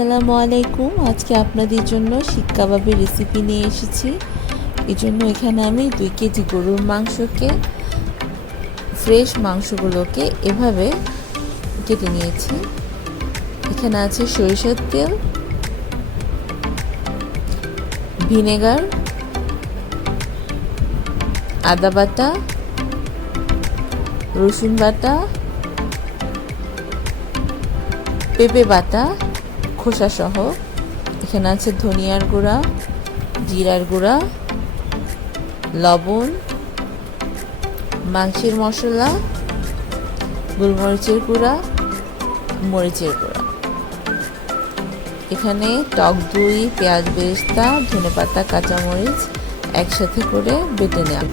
আসসালামু আলাইকুম। আজকে আপনাদের জন্য শিক কাবাবের রেসিপি নিয়ে এসেছি। এজন্য এখানে আমি 2 কেজি গরুর মাংসকে ফ্রেশ মাংসগুলোকে এভাবে কেটে নিয়েছি। এখানে আছে সরিষার তেল, ভিনেগার, আদা বাটা, রসুন বাটা, পেঁপে বাটা খোসা সহ। এখানে আছে ধনিয়ার গুঁড়া, জিরার গুঁড়া, লবণ, মাংসের মশলা, গোলমরিচের গুঁড়া, মরিচের গুঁড়া। এখানে টক দই, পেঁয়াজ বেরেস্তা, ধনেপাতা, কাঁচামরিচ একসাথে করে বেটে নেওয়া।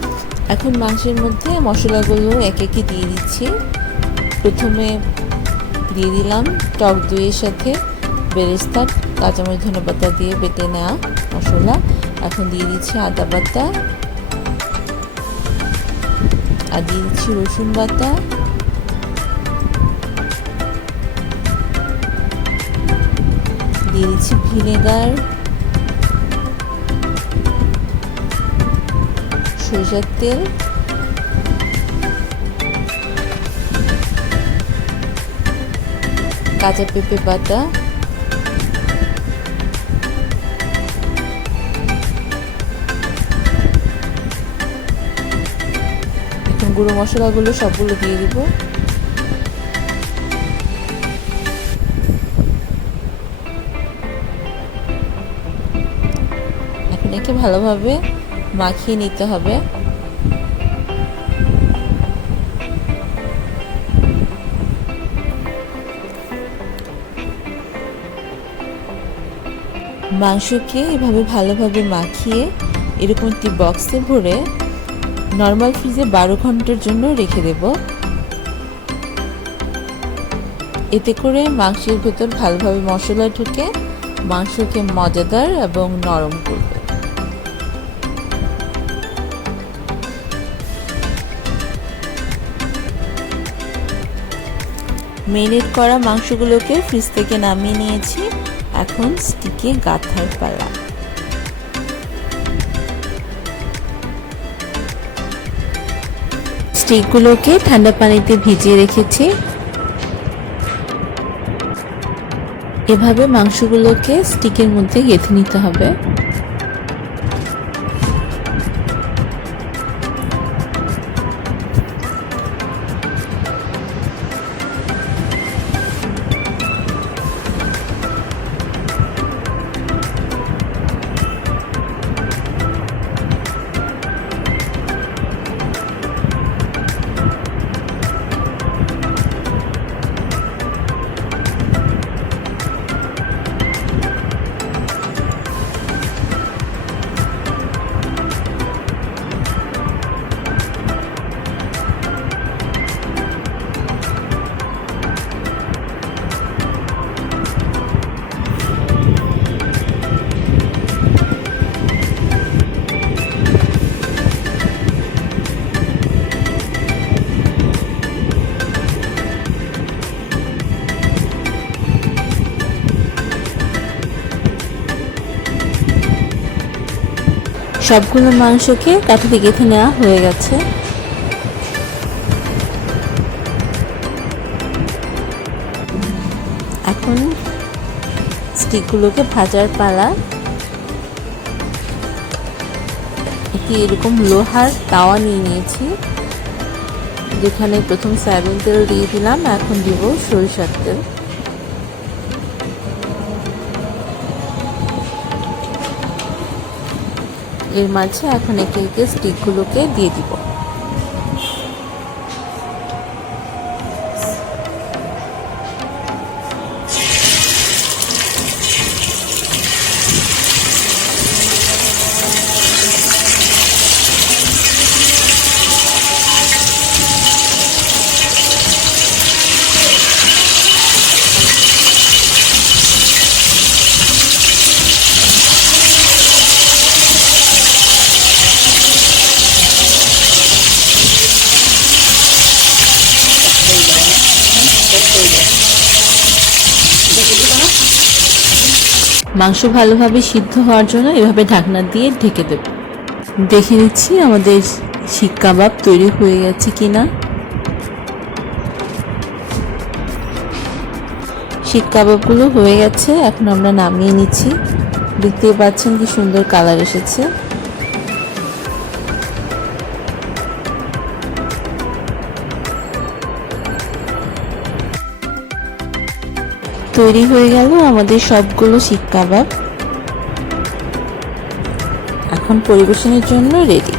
এখন মাংসের মধ্যে মশলাগুলো এক একে দিয়ে দিচ্ছি। প্রথমে দিয়ে দিলাম টক দইয়ের সাথে বেরেস্তা, কাঁচামরিচ, ধনেপাতা দিয়ে বেটে নেওয়া মশলা। এখন দিয়ে দিচ্ছি আদা বাটা, আর দিয়ে দিচ্ছি রসুন বাটা, দিয়ে দিচ্ছি ভিনেগার, সরিষার তেল, কাঁচা পেঁপে বাটা, এখন গুঁড়ো মশলাগুলো সবগুলো দিয়ে দিব। এখন একে ভালোভাবে মাখিয়ে নিতে হবে। মাংসকে এভাবে ভালোভাবে মাখিয়ে এরকম একটি বক্সে ভরে নর্মাল ফ্রিজে 12 ঘন্টার জন্য রেখে দেব। এতে করে মাংসের ভেতর ভালোভাবে মশলা ঢুকে মাংসকে মজাদার এবং নরম করবে। মেরিনেট করা মাংসগুলোকে ফ্রিজ থেকে নামিয়ে নিয়েছি। এখন স্টিকে গাঁথার পালা। স্টিকগুলোকে ঠান্ডা পানিতে ভিজিয়ে রেখেছি। এভাবে মাংসগুলোকে স্টিকের মধ্যে গেঁথে নিতে হবে। সবগুলো মাংসকে কাঠিতে গেঁথে নেওয়া হয়ে গেছে। এখন স্টিকগুলোকে ভাজার পালা। একটি এরকম লোহার তাওয়া নিয়ে নিয়েছি, যেখানে প্রথম সয়াবিন তেল দিয়ে দিলাম। এখন দিব সরিষার তেল। এর মাঝে এখন একে একে স্টিকগুলোকে দিয়ে দিব। মাংস ভালোভাবে সিদ্ধ হওয়ার জন্য এভাবে ঢাকনা দিয়ে ঢেকে দেব। দেখে নিচ্ছি আমাদের শিক কাবাব তৈরি হয়ে গেছে কিনা। শিক কাবাবগুলো হয়ে গেছে, এখন আমরা নামিয়ে নিচ্ছি। দেখতে পাচ্ছেন কি সুন্দর কালার এসেছে। তৈরি হয়ে গেল আমাদের সবগুলো শিক কাবাব। এখন পরিবেশনের জন্য রেডি।